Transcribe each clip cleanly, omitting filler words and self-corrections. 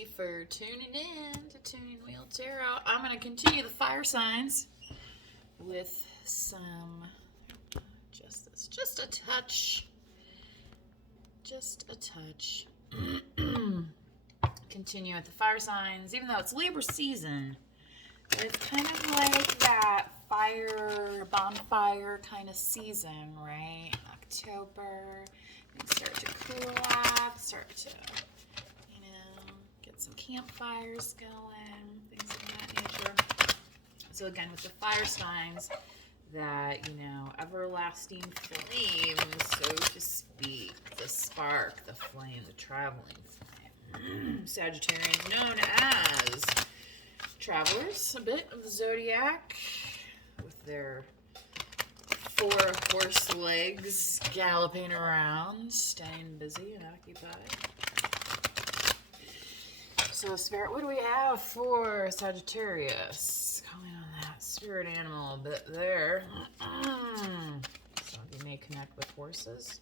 you for tuning in to Tuning Wheel Tarot. I'm going to continue the fire signs with some justice. Just a touch. Continue with the fire signs, even though it's Libra season. It's kind of like that fire, bonfire kind of season, right? October, things start to cool off, start to, get some campfires going, things of that nature. So again, with the fire signs, that, everlasting flame, so to speak, the spark, the flame, the traveling flame. Sagittarians known as travelers, a bit of the zodiac, with their 4 horse legs galloping around, staying busy and occupied. So, Spirit, what do we have for Sagittarius? Calling on that spirit animal a bit there. Some of you may connect with horses.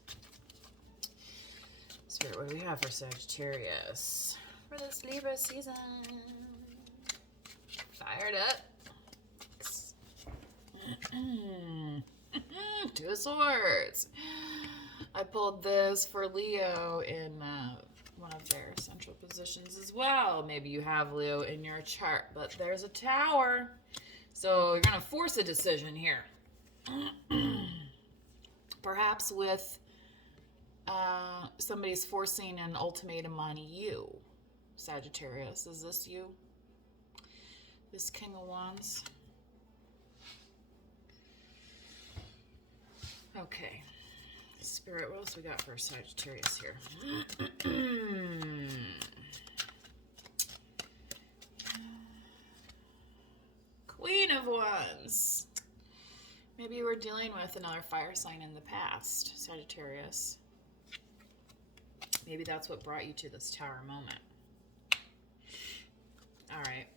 Spirit, what do we have for Sagittarius for this Libra season? Fired up. 2 of Swords. I pulled this for Leo in one of their central positions as well. Maybe you have Leo in your chart, but there's a Tower. So you're going to force a decision here. Perhaps with somebody's forcing an ultimatum on you, Sagittarius. Is this you? This King of Wands? Okay. Spirit, what else we got for Sagittarius here? Queen of Wands. Maybe you were dealing with another fire sign in the past, Sagittarius. Maybe that's what brought you to this Tower moment. All right.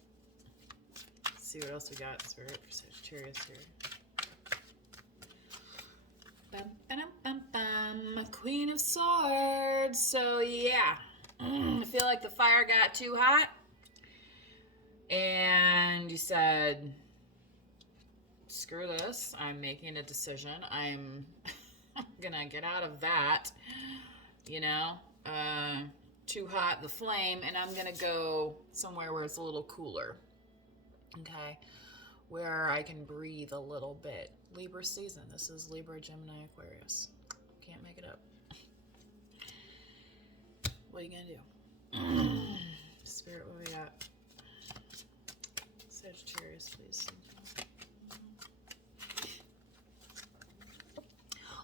Let's see what else we got, Spirit, for Sagittarius here. Queen of Swords. So yeah, I feel like the fire got too hot, and you said, "Screw this! I'm making a decision. I'm gonna get out of that. Too hot, the flame, and I'm gonna go somewhere where it's a little cooler. Okay, where I can breathe a little bit." Libra season. This is Libra, Gemini, Aquarius. Can't make it up. What are you gonna do? Spirit, what do we got? Sagittarius, please.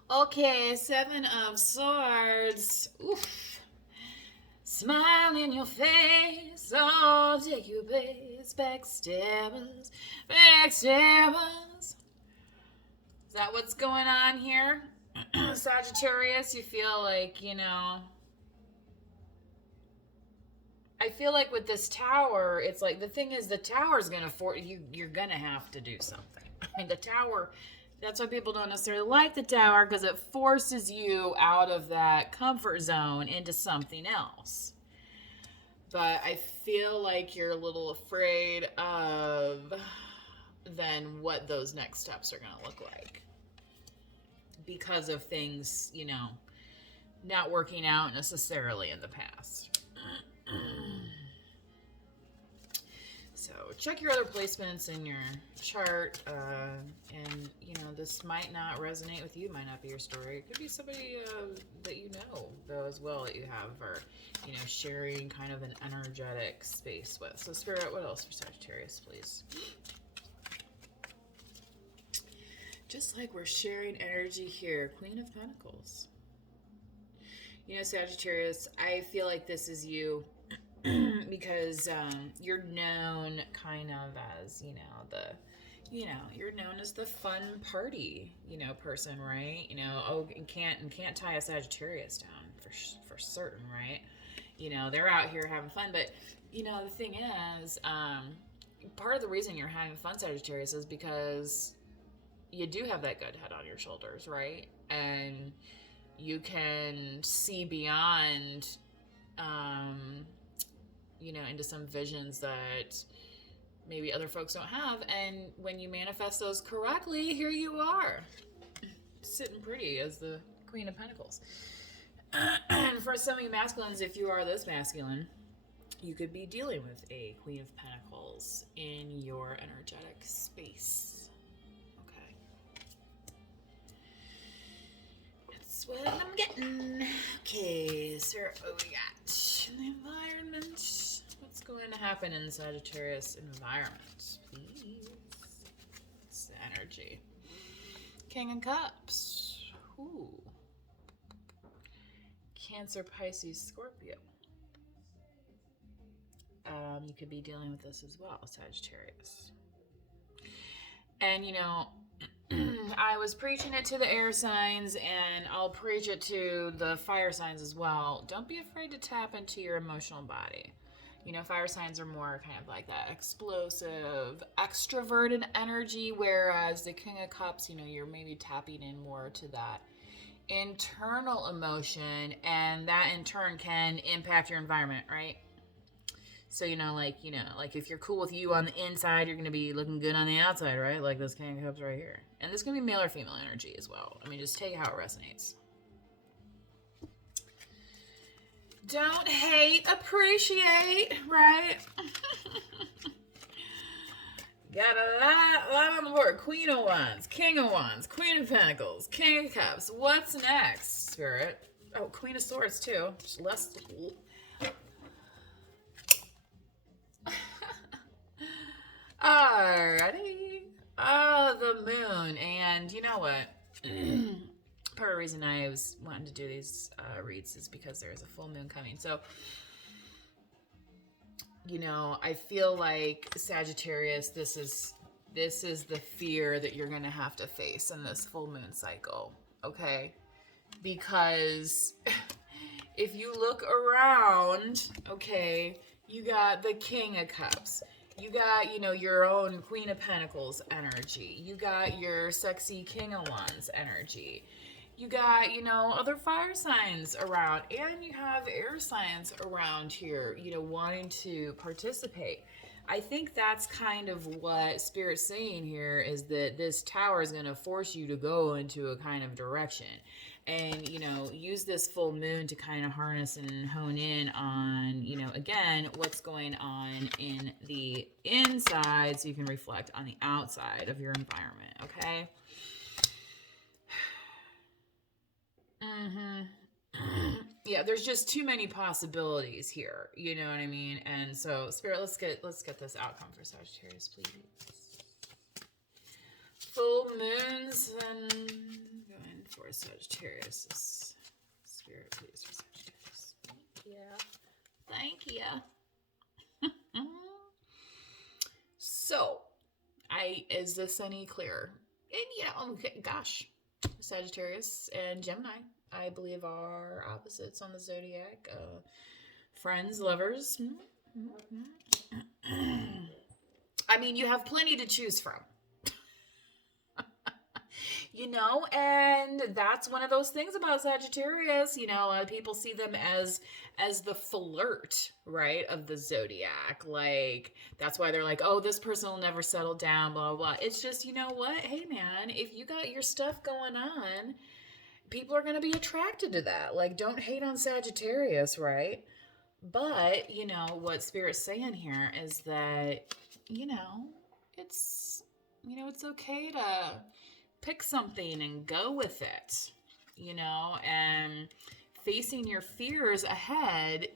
Okay, 7 of Swords. Oof. Smile in your face. Oh, take your place. Backstabbers. Backstabbers. Is that what's going on here? Sagittarius, you feel like, I feel like with this Tower, it's like, the thing is, the Tower's going to force you, you're going to have to do something. I mean, the Tower, that's why people don't necessarily like the Tower, because it forces you out of that comfort zone into something else. But I feel like you're a little afraid of then what those next steps are going to look like, because of things, not working out necessarily in the past. So check your other placements in your chart, and this might not resonate with you, might not be your story. It could be somebody that you know, though, as well, that you have, or sharing kind of an energetic space with. So Spirit, what else for Sagittarius, please? Just like we're sharing energy here, Queen of Pentacles. Sagittarius, I feel like this is you because you're known kind of as, you're known as the fun party, person, right? And can't tie a Sagittarius down for certain, right? They're out here having fun, but the thing is, part of the reason you're having fun, Sagittarius, is because you do have that good head on your shoulders, right? And you can see beyond into some visions that maybe other folks don't have. And when you manifest those correctly, here you are, sitting pretty as the Queen of Pentacles. And for some of you masculines, if you are this masculine, you could be dealing with a Queen of Pentacles in your energetic space. Okay. That's what I'm getting. Okay, so what we got in the environment? What's going to happen in the Sagittarius environment, please? It's the energy. King of Cups. Ooh. Cancer, Pisces, Scorpio. You could be dealing with this as well, Sagittarius. And I was preaching it to the air signs, and I'll preach it to the fire signs as well. Don't be afraid to tap into your emotional body. Fire signs are more kind of like that explosive, extroverted energy, whereas the King of Cups, you're maybe tapping in more to that internal emotion, and that in turn can impact your environment, right? So, like if you're cool with you on the inside, you're going to be looking good on the outside, right? Like this King of Cups right here. And this can be male or female energy as well. I mean, just take how it resonates. Don't hate, appreciate, right? Got a lot on the board. Queen of Wands, King of Wands, Queen of Pentacles, King of Cups. What's next, Spirit? Oh, Queen of Swords, too. Just less. Alrighty. The moon. And you know what? Part of the reason I was wanting to do these reads is because there's a full moon coming. So, I feel like Sagittarius, this is the fear that you're going to have to face in this full moon cycle, okay? Because if you look around, okay, you got the King of Cups. You got, your own Queen of Pentacles energy. You got your sexy King of Wands energy. You got, other fire signs around, and you have air signs around here, wanting to participate. I think that's kind of what Spirit's saying here, is that this tower is going to force you to go into a kind of direction. And, use this full moon to kind of harness and hone in on, again, what's going on in the inside so you can reflect on the outside of your environment, okay? Yeah, there's just too many possibilities here. You know what I mean? And so, Spirit, let's get this outcome for Sagittarius, please. Full moons and going for Sagittarius. Spirit, please, for Sagittarius. Thank you. So, is this any clearer? And okay, gosh, Sagittarius and Gemini, I believe, are opposites on the zodiac. Friends, lovers. I mean, you have plenty to choose from. And that's one of those things about Sagittarius. People see them as the flirt, right, of the zodiac. Like, that's why they're like, oh, this person will never settle down, blah, blah, blah. It's just, you know what? Hey, man, if you got your stuff going on, people are going to be attracted to that. Like, don't hate on Sagittarius, right? But, what Spirit's saying here is that, it's okay to pick something and go with it, and facing your fears ahead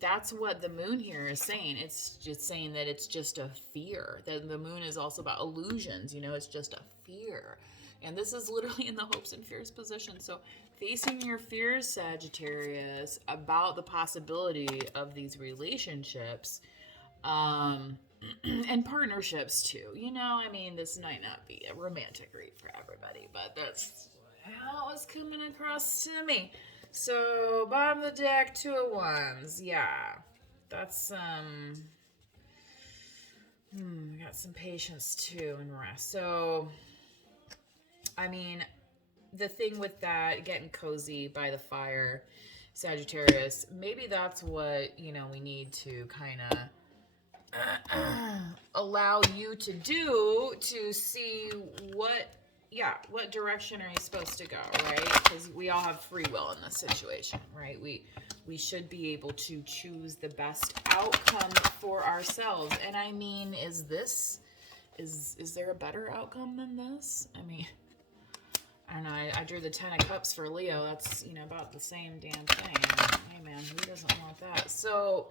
that's what the moon here is saying. It's just saying that it's just a fear, that the moon is also about illusions, it's just a fear. And this is literally in the hopes and fears position. So facing your fears, Sagittarius, about the possibility of these relationships, and partnerships too. This might not be a romantic read for everybody, but that's how it was coming across to me. So, bottom of the deck, 2 of Wands. Yeah, that's we got some patience too and rest. So, the thing with that, getting cozy by the fire, Sagittarius, maybe that's what, you know, we need to kind of allow you to do to see what direction are you supposed to go, right? Because we all have free will in this situation, right? We should be able to choose the best outcome for ourselves. And I mean, is there a better outcome than this? I mean, I don't know. I drew the 10 of Cups for Leo. That's, you know, about the same damn thing. Hey, man, who doesn't want that? So,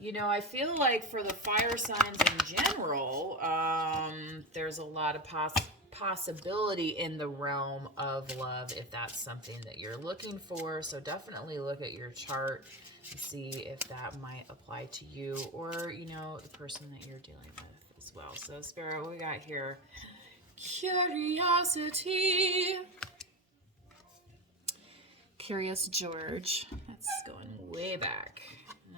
you know, I feel like for the fire signs in general, there's a lot of possibility in the realm of love if that's something that you're looking for. So definitely look at your chart and see if that might apply to you or, you know, the person that you're dealing with as well. So, Spirit, what we got here? Curiosity. Curious George. That's going way back.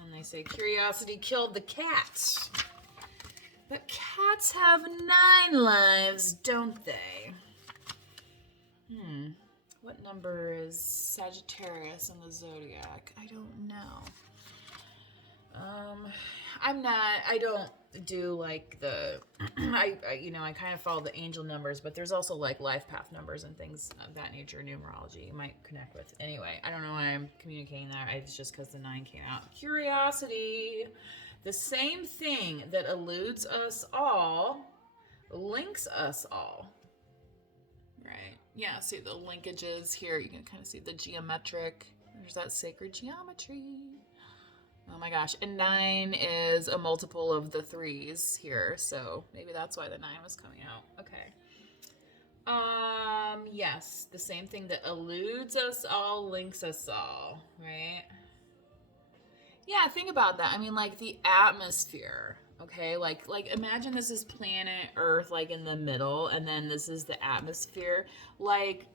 And they say curiosity killed the cat. But cats have 9 lives, don't they? What number is Sagittarius in the zodiac? I don't know. I don't do like the, you know, I kind of follow the angel numbers, but there's also like life path numbers and things of that nature, numerology you might connect with. Anyway, I don't know why I'm communicating that. It's just because the 9 came out. Curiosity, the same thing that eludes us all, links us all. Right? Yeah, see the linkages here. You can kind of see the geometric. There's that sacred geometry. Oh my gosh. And 9 is a multiple of the 3s here. So maybe that's why the 9 was coming out. Okay. Yes. The same thing that eludes us all, links us all. Right? Yeah, think about that. I mean, like the atmosphere. Okay, like imagine this is planet Earth, like in the middle, and then this is the atmosphere. Like,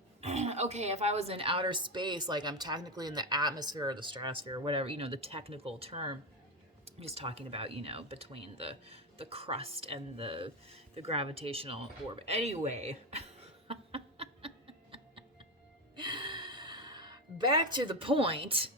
okay, if I was in outer space, like I'm technically in the atmosphere or the stratosphere or whatever, you know, the technical term. I'm just talking about, you know, between the crust and the gravitational orb. Anyway, back to the point.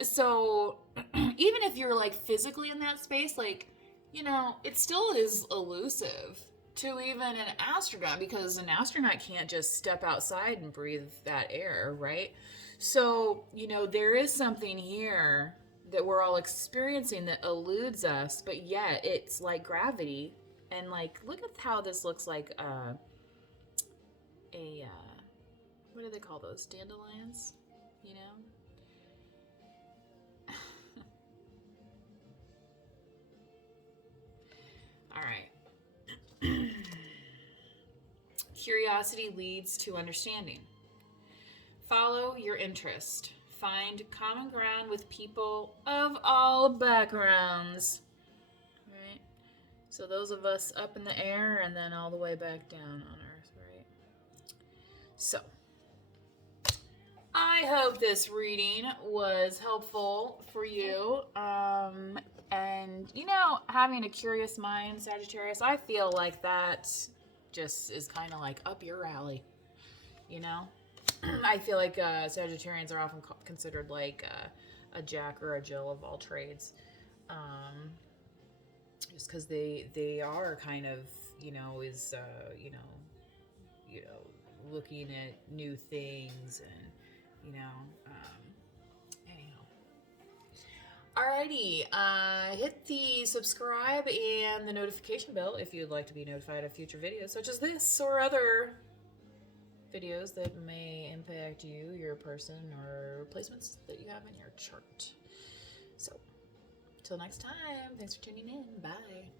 So even if you're like physically in that space, like, you know, it still is elusive to even an astronaut because an astronaut can't just step outside and breathe that air, right? So, you know, there is something here that we're all experiencing that eludes us, but yet it's like gravity. And like, look at how this looks like what do they call those? Dandelions? You know? All right. Curiosity leads to understanding. Follow your interest. Find common ground with people of all backgrounds. Right? So those of us up in the air and then all the way back down on Earth, right? So, I hope this reading was helpful for you. And, you know, having a curious mind, Sagittarius, I feel like that just is kind of like up your alley, you know? I feel like Sagittarians are often considered like a Jack or a Jill of all trades. Just because they are kind of, you know, looking at new things and, you know, anyhow. Alrighty, hit the subscribe and the notification bell if you'd like to be notified of future videos such as this or other videos that may impact you, your person, or placements that you have in your chart. So, till next time, thanks for tuning in. Bye.